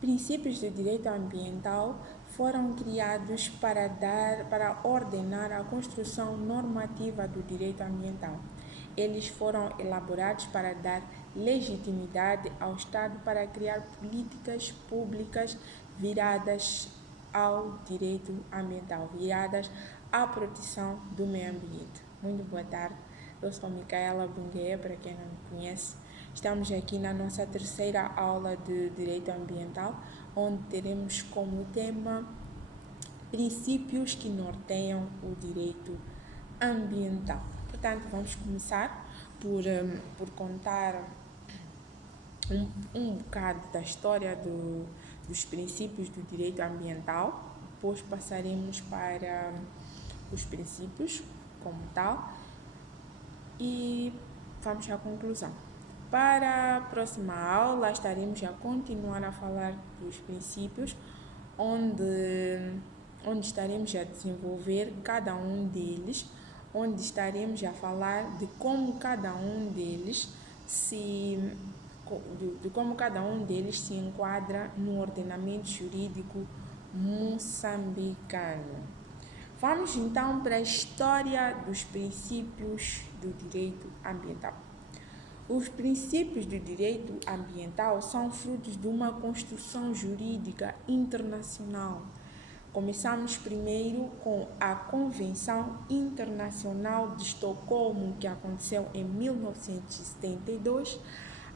Princípios do direito ambiental foram criados para ordenar a construção normativa do direito ambiental. Eles foram elaborados para dar legitimidade ao Estado para criar políticas públicas viradas ao direito ambiental, viradas à proteção do meio ambiente. Muito boa tarde, eu sou Micaela Bungueia, para quem não me conhece. Estamos aqui na nossa terceira aula de Direito Ambiental, onde teremos como tema princípios que norteiam o direito ambiental. Portanto, vamos começar por contar um bocado da história dos princípios do direito ambiental. Depois passaremos para os princípios como tal e vamos à conclusão. Para a próxima aula estaremos a continuar a falar dos princípios, onde estaremos a desenvolver cada um deles, onde estaremos a falar de como cada um deles se enquadra no ordenamento jurídico moçambicano. Vamos então para a história dos princípios do direito ambiental. Os princípios do direito ambiental são frutos de uma construção jurídica internacional. Começamos primeiro com a Convenção Internacional de Estocolmo, que aconteceu em 1972.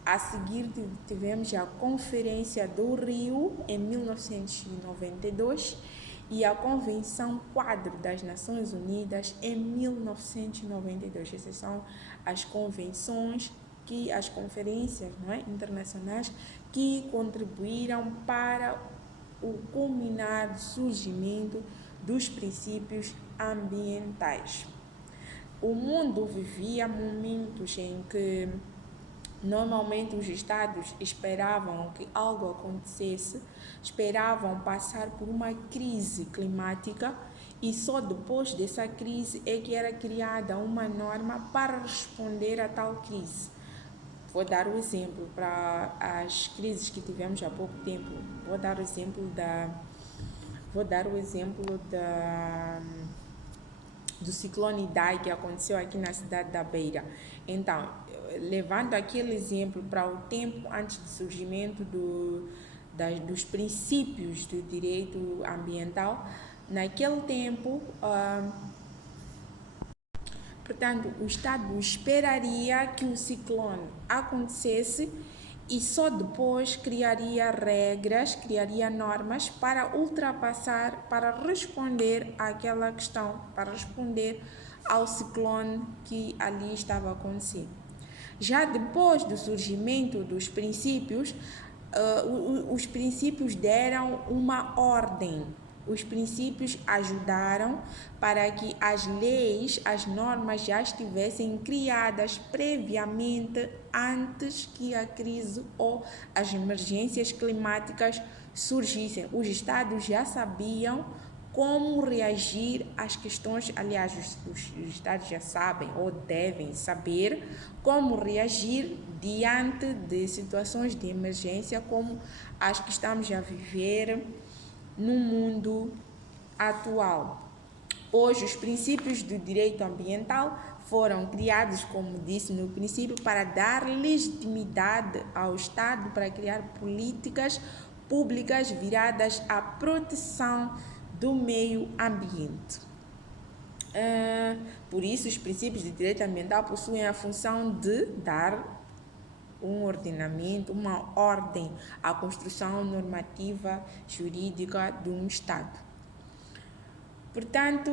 A seguir tivemos a Conferência do Rio, em 1992, e a Convenção Quadro das Nações Unidas, em 1992. Essas são as convenções, as conferências internacionais que contribuíram para o culminar do surgimento dos princípios ambientais. O mundo vivia momentos em que normalmente os estados esperavam que algo acontecesse, esperavam passar por uma crise climática e só depois dessa crise é que era criada uma norma para responder a tal crise. Vou dar o exemplo para as crises que tivemos há pouco tempo. Vou dar o exemplo do ciclone Idai que aconteceu aqui na cidade da Beira. Então, levando aquele exemplo para o tempo antes do surgimento dos princípios do direito ambiental, naquele tempo, portanto, o Estado esperaria que o ciclone acontecesse e só depois criaria regras, criaria normas para ultrapassar, para responder àquela questão, para responder ao ciclone que ali estava a acontecer. Já depois do surgimento dos princípios, os princípios deram uma ordem. Os princípios ajudaram para que as leis, as normas já estivessem criadas previamente antes que a crise ou as emergências climáticas surgissem. Os estados já sabiam como reagir às questões, aliás, os estados já sabem ou devem saber como reagir diante de situações de emergência como as que estamos a viver no mundo atual. Hoje, os princípios do direito ambiental foram criados, como disse no princípio, para dar legitimidade ao Estado para criar políticas públicas viradas à proteção do meio ambiente. Por isso, os princípios de direito ambiental possuem a função de dar um ordenamento, uma ordem à construção normativa jurídica de um Estado. Portanto,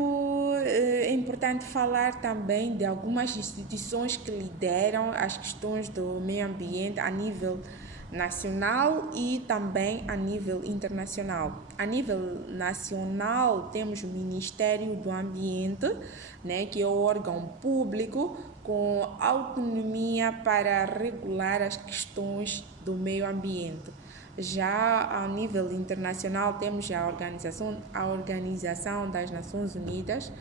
é importante falar também de algumas instituições que lideram as questões do meio ambiente a nível nacional e também a nível internacional. A nível nacional, temos o Ministério do Ambiente, que é o órgão público com autonomia para regular as questões do meio ambiente. Já a nível internacional, temos a Organização das Nações Unidas,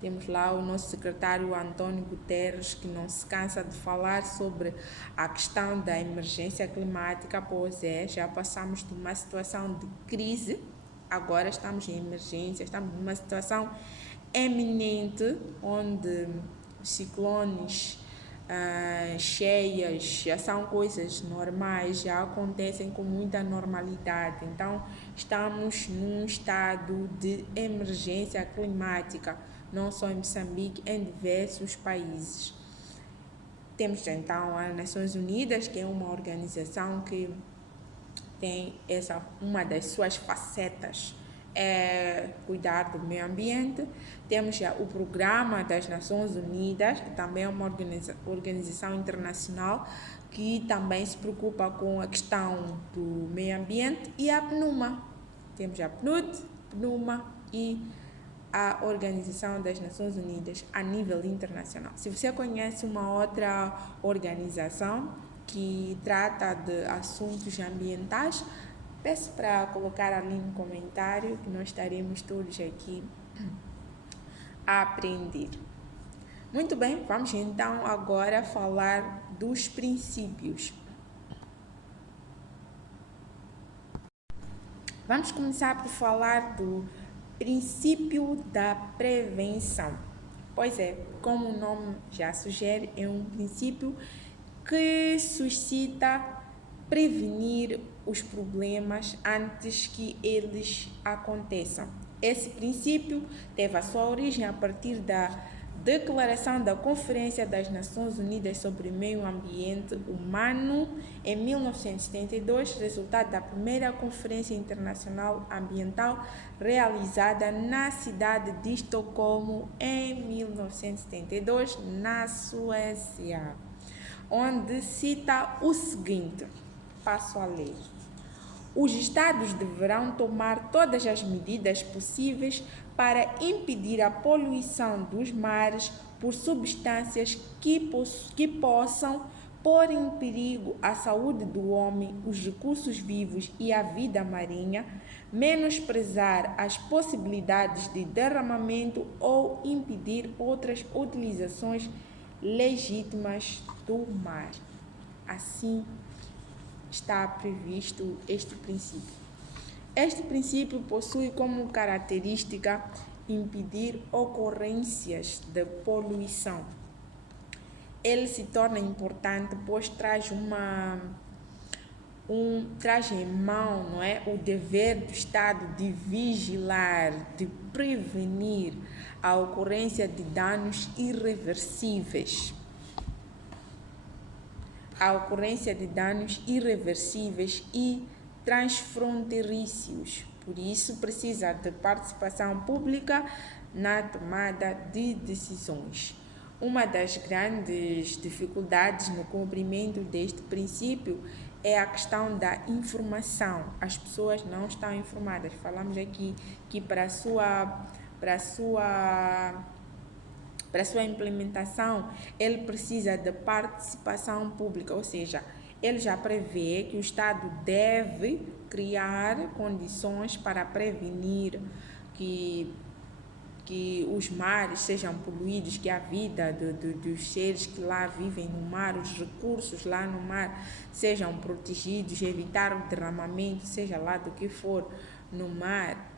Temos lá o nosso secretário António Guterres, que não se cansa de falar sobre a questão da emergência climática. Pois é, já passamos de uma situação de crise, agora estamos em emergência, estamos numa situação eminente, onde os ciclones, cheias, já são coisas normais, já acontecem com muita normalidade. Então, estamos num estado de emergência climática, não só em Moçambique, em diversos países. Temos então as Nações Unidas, que é uma organização que tem uma das suas facetas é cuidar do meio ambiente. Temos já o Programa das Nações Unidas, que também é uma organização internacional que também se preocupa com a questão do meio ambiente, e a PNUMA. Temos a PNUD, PNUMA e a Organização das Nações Unidas a nível internacional. Se você conhece uma outra organização que trata de assuntos ambientais, peço para colocar ali no comentário, que nós estaremos todos aqui a aprender. Muito bem, vamos então agora falar dos princípios. Vamos começar por falar do princípio da prevenção. Pois é, como o nome já sugere, é um princípio que suscita prevenir os problemas antes que eles aconteçam. Esse princípio teve a sua origem a partir da Declaração da Conferência das Nações Unidas sobre o Meio Ambiente Humano em 1972, resultado da primeira Conferência Internacional Ambiental realizada na cidade de Estocolmo em 1972, na Suécia, onde cita o seguinte, passo a ler: os Estados deverão tomar todas as medidas possíveis para impedir a poluição dos mares por substâncias que possam pôr em perigo a saúde do homem, os recursos vivos e a vida marinha, menosprezar as possibilidades de derramamento ou impedir outras utilizações legítimas do mar. Assim, está previsto este princípio. Este princípio possui como característica impedir ocorrências de poluição. Ele se torna importante pois traz em mão, não é, o dever do Estado de vigilar, de prevenir a ocorrência de danos irreversíveis. A ocorrência de danos irreversíveis e transfronteiriços. Por isso, precisa de participação pública na tomada de decisões. Uma das grandes dificuldades no cumprimento deste princípio é a questão da informação. As pessoas não estão informadas. Falamos aqui que para a sua implementação, ele precisa de participação pública, ou seja, ele já prevê que o Estado deve criar condições para prevenir que os mares sejam poluídos, que a vida dos seres que lá vivem no mar, os recursos lá no mar sejam protegidos, evitar o derramamento, seja lá do que for no mar.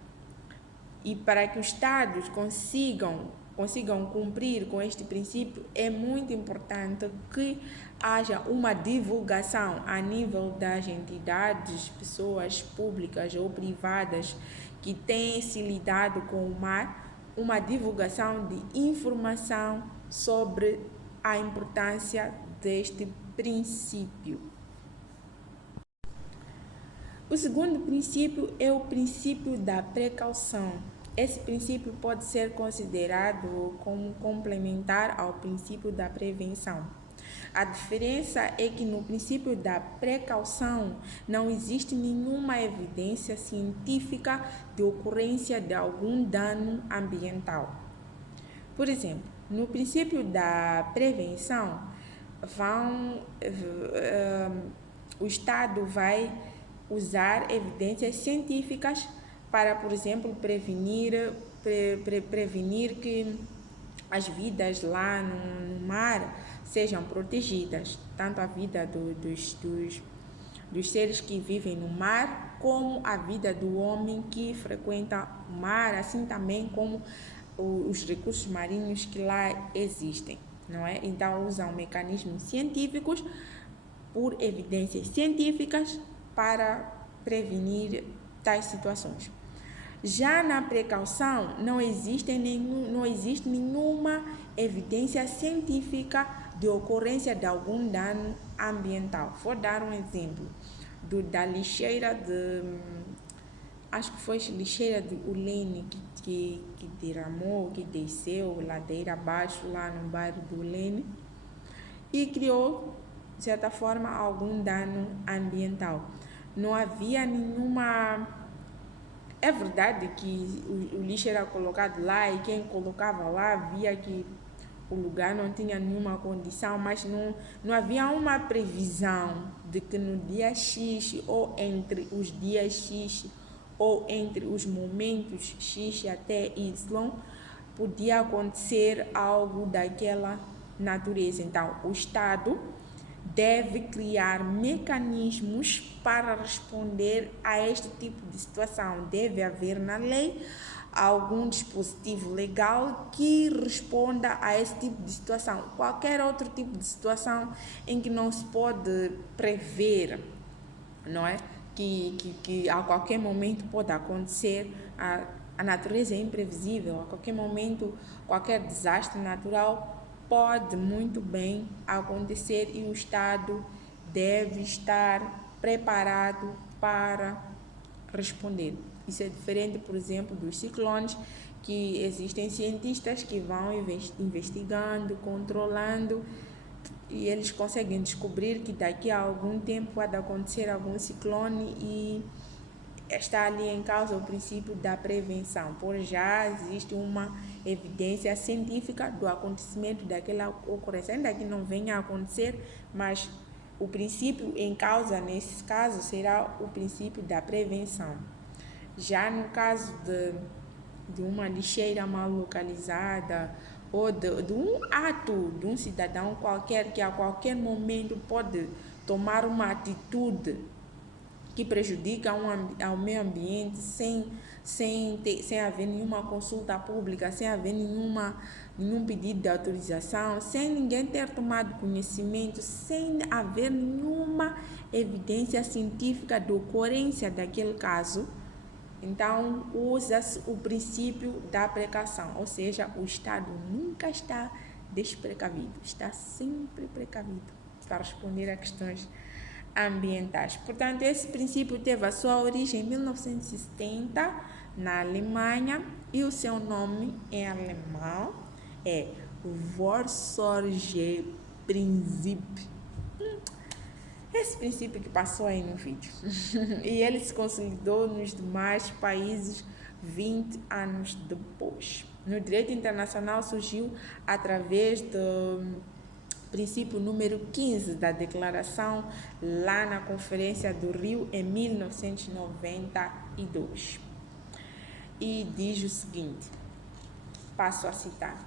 E para que os Estados consigam cumprir com este princípio, é muito importante que haja uma divulgação a nível das entidades, pessoas públicas ou privadas que têm se lidado com o mar, uma divulgação de informação sobre a importância deste princípio. O segundo princípio é o princípio da precaução. Esse princípio pode ser considerado como complementar ao princípio da prevenção. A diferença é que no princípio da precaução não existe nenhuma evidência científica de ocorrência de algum dano ambiental. Por exemplo, no princípio da prevenção, o Estado vai usar evidências científicas para, por exemplo, prevenir que as vidas lá no mar sejam protegidas, tanto a vida dos seres que vivem no mar, como a vida do homem que frequenta o mar, assim também como os recursos marinhos que lá existem, não é? Então usam mecanismos científicos por evidências científicas para prevenir tais situações. Já na precaução, não existe nenhuma evidência científica de ocorrência de algum dano ambiental. Vou dar um exemplo da lixeira acho que foi lixeira de Ulene que derramou, que desceu ladeira abaixo lá no bairro do Ulene e criou, de certa forma, algum dano ambiental. Não havia nenhuma... É verdade que o lixo era colocado lá e quem colocava lá via que o lugar não tinha nenhuma condição, mas não havia uma previsão de que no dia X ou entre os dias X ou entre os momentos X até Y podia acontecer algo daquela natureza. Então, o Estado deve criar mecanismos para responder a este tipo de situação. Deve haver na lei algum dispositivo legal que responda a esse tipo de situação. Qualquer outro tipo de situação em que não se pode prever, não é? Que a qualquer momento pode acontecer. A natureza é imprevisível. A qualquer momento, qualquer desastre natural pode muito bem acontecer e o Estado deve estar preparado para responder. Isso é diferente, por exemplo, dos ciclones, que existem cientistas que vão investigando, controlando, e eles conseguem descobrir que daqui a algum tempo pode acontecer algum ciclone e está ali em causa o princípio da prevenção, por já existe uma evidência científica do acontecimento daquela ocorrência, ainda que não venha a acontecer, mas o princípio em causa nesse caso será o princípio da prevenção. Já no caso de uma lixeira mal localizada ou de um ato de um cidadão qualquer que a qualquer momento pode tomar uma atitude que prejudica ao meio ambiente sem haver nenhuma consulta pública, sem haver nenhum pedido de autorização, sem ninguém ter tomado conhecimento, sem haver nenhuma evidência científica de ocorrência daquele caso. Então, usa-se o princípio da precaução, ou seja, o Estado nunca está desprecavido, está sempre precavido para responder a questões ambientais. Portanto, esse princípio teve a sua origem em 1970 na Alemanha e o nome em alemão é Vorsorgeprinzip. Esse princípio que passou aí no vídeo. E ele se consolidou nos demais países 20 anos depois. No direito internacional surgiu através do princípio número 15 da declaração lá na Conferência do Rio em 1992. E diz o seguinte, passo a citar: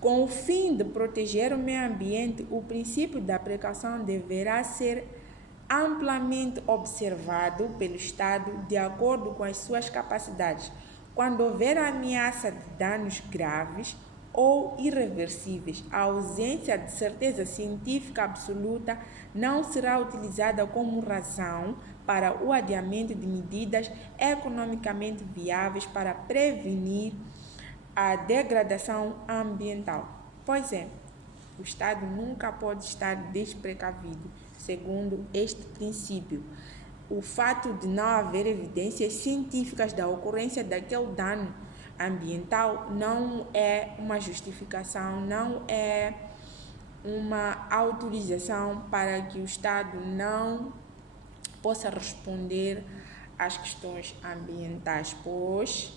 com o fim de proteger o meio ambiente, o princípio da precaução deverá ser amplamente observado pelo Estado de acordo com as suas capacidades. Quando houver ameaça de danos graves ou irreversíveis, a ausência de certeza científica absoluta não será utilizada como razão para o adiamento de medidas economicamente viáveis para prevenir a degradação ambiental. Pois é, o Estado nunca pode estar desprecavido, segundo este princípio. O fato de não haver evidências científicas da ocorrência daquele dano ambiental não é uma justificação, não é uma autorização para que o Estado não possa responder às questões ambientais, pois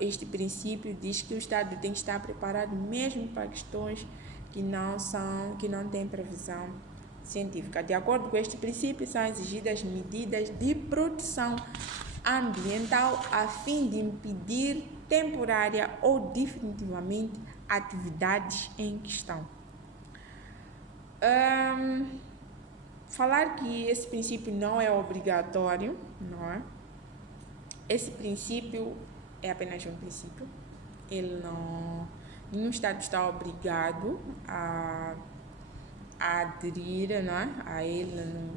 este princípio diz que o Estado tem que estar preparado mesmo para questões que não têm previsão científica. De acordo com este princípio, são exigidas medidas de proteção ambiental a fim de impedir temporária ou definitivamente atividades em questão. Falar que esse princípio não é obrigatório, não é? Esse princípio é apenas um princípio. Ele não... Nenhum Estado está obrigado a aderir, não é? A ele. Não,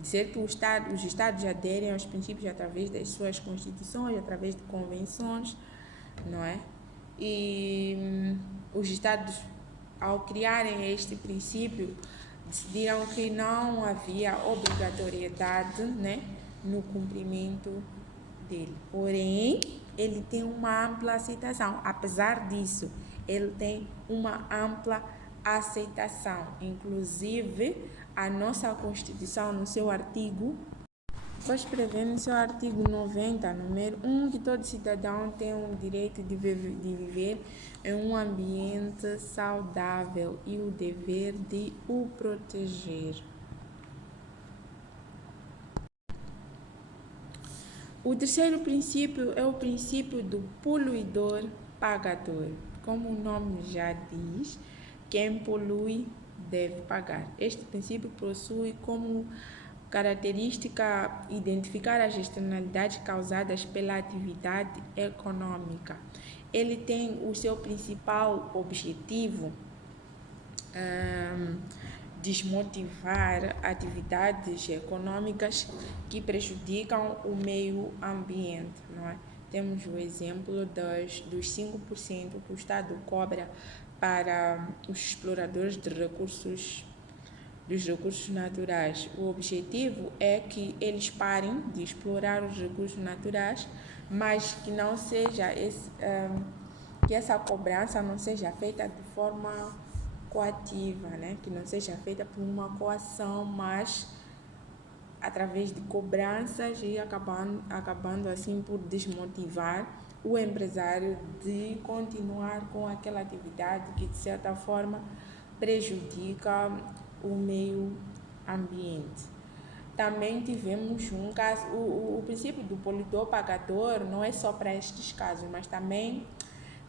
dizer que os Estados aderem aos princípios através das suas constituições, através de convenções, não é? E os Estados, ao criarem este princípio, decidiram que não havia obrigatoriedade, né, no cumprimento dele. Porém, ele tem uma ampla aceitação. Apesar disso, ele tem uma ampla aceitação. Inclusive, a nossa Constituição, no seu artigo, prevê no seu artigo 90, número 1, que todo cidadão tem o direito de viver em um ambiente saudável e o dever de o proteger. O terceiro princípio é o princípio do poluidor-pagador. Como o nome já diz, quem polui deve pagar. Este princípio possui como característica identificar as externalidades causadas pela atividade econômica. Ele tem o seu principal objetivo desmotivar atividades econômicas que prejudicam o meio ambiente, não é? Temos o exemplo dos 5% que o Estado cobra para os exploradores dos recursos naturais. O objetivo é que eles parem de explorar os recursos naturais, mas que não seja que essa cobrança não seja feita de forma coativa, né? Que não seja feita por uma coação, mas através de cobranças e acabando assim por desmotivar o empresário de continuar com aquela atividade que de certa forma prejudica o meio ambiente. Também tivemos um caso, o princípio do poluidor-pagador não é só para estes casos, mas também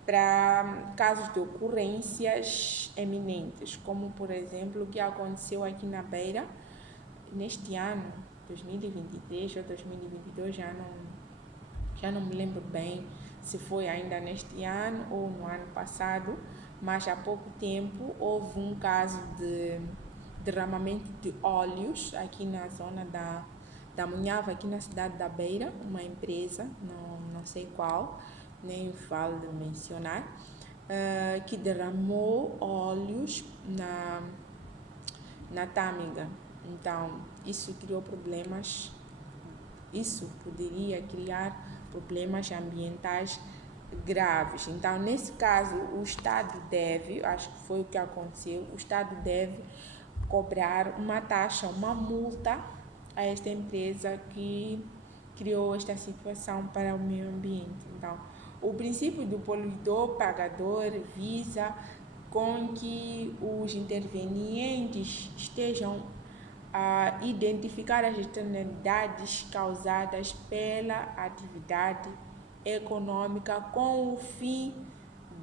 para casos de ocorrências eminentes, como por exemplo o que aconteceu aqui na Beira neste ano, 2023 ou 2022, já não me lembro bem se foi ainda neste ano ou no ano passado, mas há pouco tempo houve um caso de derramamento de óleos aqui na zona da Munhava, aqui na cidade da Beira, uma empresa, não sei qual, nem vale mencionar, que derramou óleos na Tâmega. Então, isso criou problemas, isso poderia criar problemas ambientais graves. Então, nesse caso, o Estado deve, acho que foi o que aconteceu, o Estado deve cobrar uma taxa, uma multa a esta empresa que criou esta situação para o meio ambiente. Então, o princípio do poluidor-pagador visa com que os intervenientes estejam a identificar as externalidades causadas pela atividade econômica com o fim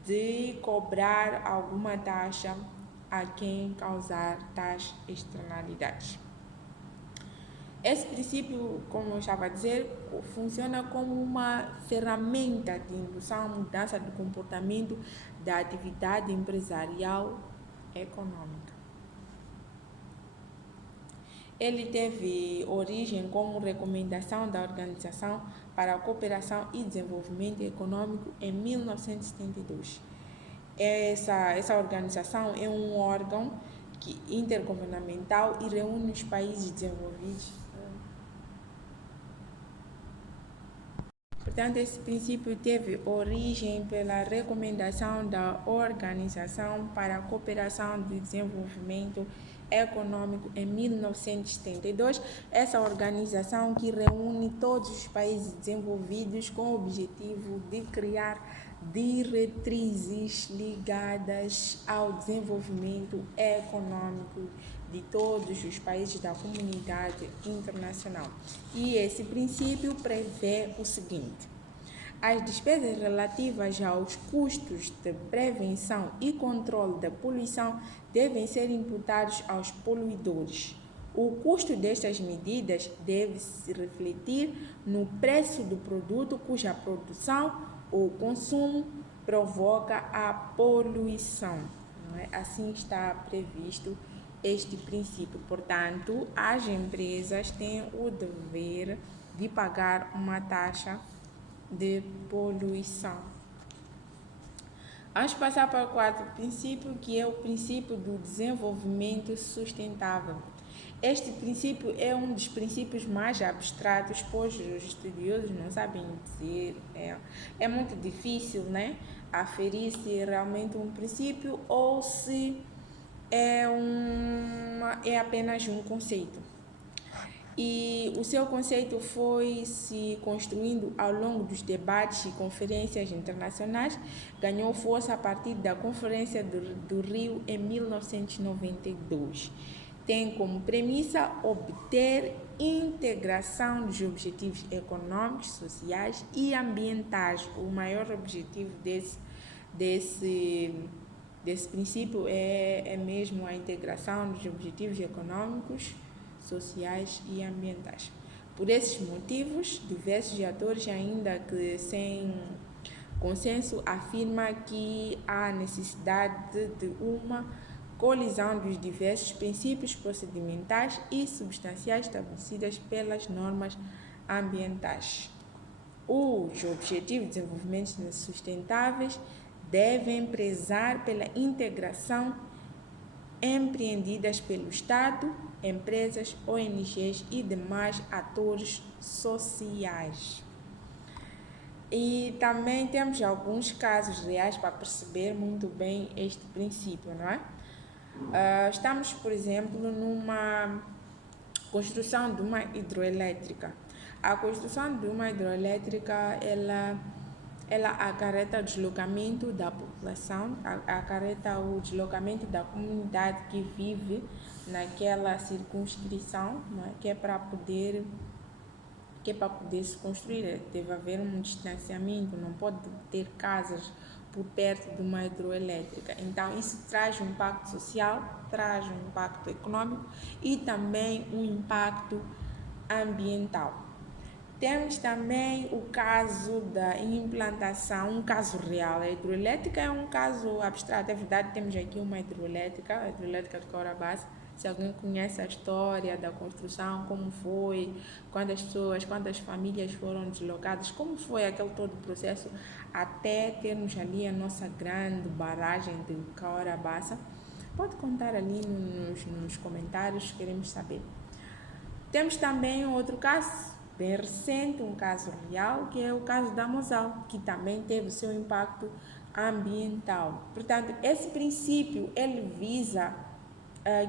de cobrar alguma taxa a quem causar tais externalidades. Esse princípio, como eu estava a dizer, funciona como uma ferramenta de indução à mudança do comportamento da atividade empresarial econômica. Ele teve origem como recomendação da Organização para a Cooperação e Desenvolvimento Econômico em 1972. Essa organização é um órgão intergovernamental e reúne os países desenvolvidos. Portanto, esse princípio teve origem pela recomendação da Organização para a Cooperação e Desenvolvimento Econômico em 1972, essa organização que reúne todos os países desenvolvidos com o objetivo de criar diretrizes ligadas ao desenvolvimento econômico de todos os países da comunidade internacional. E esse princípio prevê o seguinte: As despesas relativas aos custos de prevenção e controle da poluição devem ser imputados aos poluidores. O custo destas medidas deve se refletir no preço do produto cuja produção ou consumo provoca a poluição. Não é? Assim está previsto este princípio. Portanto, as empresas têm o dever de pagar uma taxa de poluição. Vamos passar para o quarto princípio, que é o princípio do desenvolvimento sustentável. Este princípio é um dos princípios mais abstratos, pois os estudiosos não sabem dizer, é muito difícil, né, aferir se é realmente um princípio ou se é apenas um conceito. E o seu conceito foi se construindo ao longo dos debates e conferências internacionais, ganhou força a partir da Conferência do Rio em 1992. Tem como premissa obter integração dos objetivos econômicos, sociais e ambientais. O maior objetivo desse princípio é mesmo a integração dos objetivos econômicos, sociais e ambientais. Por esses motivos, diversos atores, ainda que sem consenso, afirmam que há necessidade de uma colisão dos diversos princípios procedimentais e substanciais estabelecidas pelas normas ambientais. Os Objetivos de Desenvolvimento Sustentáveis devem prezar pela integração empreendidas pelo Estado, empresas, ONGs e demais atores sociais. E também temos alguns casos reais para perceber muito bem este princípio, não é? Estamos, por exemplo, numa construção de uma hidroelétrica. A construção de uma hidroelétrica, ela acarreta o deslocamento da população, acarreta o deslocamento da comunidade que vive naquela circunscrição, né, que é para poder se construir. Deve haver um distanciamento, não pode ter casas por perto de uma hidroelétrica. Então, isso traz um impacto social, traz um impacto econômico e também um impacto ambiental. Temos também o caso da implantação, um caso real. A hidroelétrica é um caso abstrato, é verdade, temos aqui uma hidroelétrica, a hidroelétrica de Caurabassa. Se alguém conhece a história da construção, como foi, quantas famílias foram deslocadas, como foi aquele todo o processo até termos ali a nossa grande barragem de Caurabassa. Pode contar ali nos comentários, queremos saber. Temos também outro caso bem recente, um caso real, que é o caso da Mosal, que também teve o seu impacto ambiental. Portanto, esse princípio, ele visa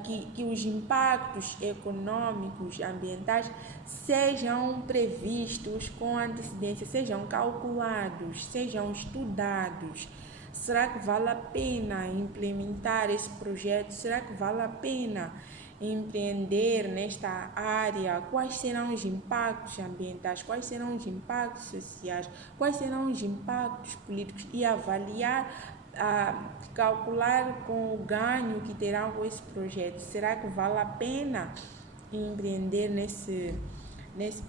que os impactos econômicos, ambientais, sejam previstos com antecedência, sejam calculados, sejam estudados. Será que vale a pena implementar esse projeto? Será que vale a pena empreender nesta área? Quais serão os impactos ambientais? Quais serão os impactos sociais? Quais serão os impactos políticos? E avaliar, calcular com o ganho que terão com esse projeto. Será que vale a pena empreender nesse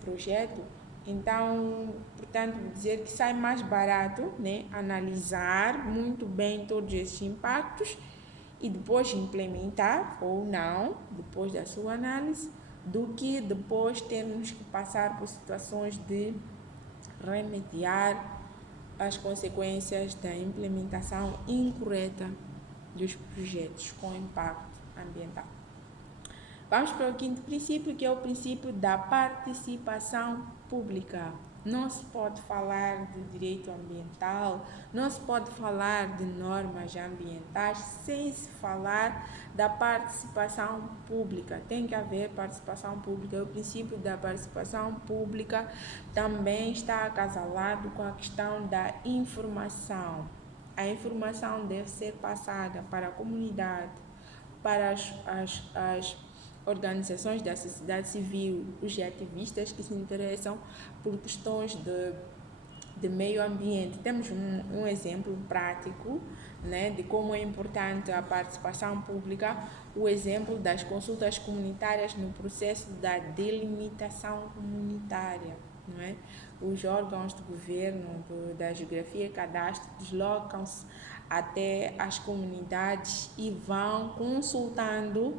projeto? Então, portanto, dizer que sai mais barato, né, analisar muito bem todos esses impactos e depois implementar ou não, depois da sua análise, do que depois termos que passar por situações de remediar as consequências da implementação incorreta dos projetos com impacto ambiental. Vamos para o quinto princípio, que é o princípio da participação pública. Não se pode falar de direito ambiental, não se pode falar de normas ambientais sem se falar da participação pública. Tem que haver participação pública. O princípio da participação pública também está acasalado com a questão da informação. A informação deve ser passada para a comunidade, para as organizações da sociedade civil, os ativistas que se interessam por questões de meio ambiente. Temos um exemplo prático, né, de como é importante a participação pública, o exemplo das consultas comunitárias no processo da delimitação comunitária. Não é? Os órgãos de governo da geografia e cadastro deslocam-se até as comunidades e vão consultando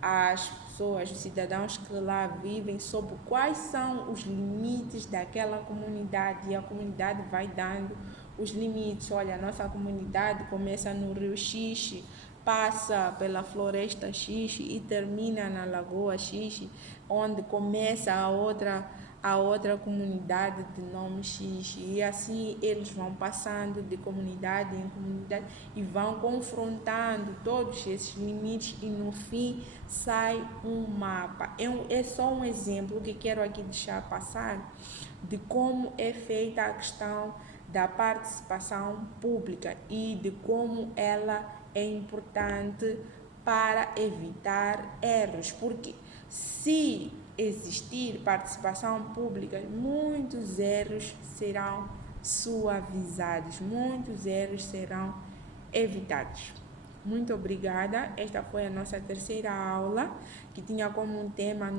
as pessoas, os cidadãos que lá vivem, sobre quais são os limites daquela comunidade, e a comunidade vai dando os limites. Olha, a nossa comunidade começa no rio Xixi, passa pela floresta Xixi e termina na lagoa Xixi, onde começa a outra comunidade de nome X, e assim eles vão passando de comunidade em comunidade e vão confrontando todos esses limites e no fim sai um mapa. É só um exemplo que quero aqui deixar passar de como é feita a questão da participação pública e de como ela é importante para evitar erros, porque se existir participação pública, muitos erros serão suavizados, muitos erros serão evitados. Muito obrigada. Esta foi a nossa terceira aula, que tinha como tema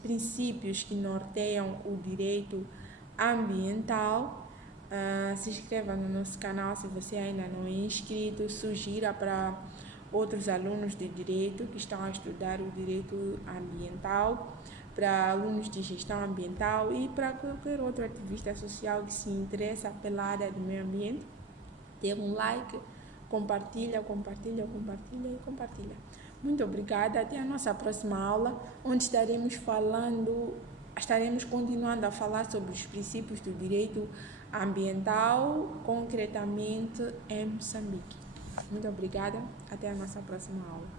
princípios que norteiam o direito ambiental. Se inscreva no nosso canal se você ainda não é inscrito, sugira para outros alunos de direito que estão a estudar o direito ambiental, para alunos de gestão ambiental e para qualquer outro ativista social que se interessa pela área do meio ambiente. Dê um like, compartilha. Muito obrigada. Até a nossa próxima aula, onde estaremos continuando a falar sobre os princípios do direito ambiental, concretamente em Moçambique. Muito obrigada. Até a nossa próxima aula.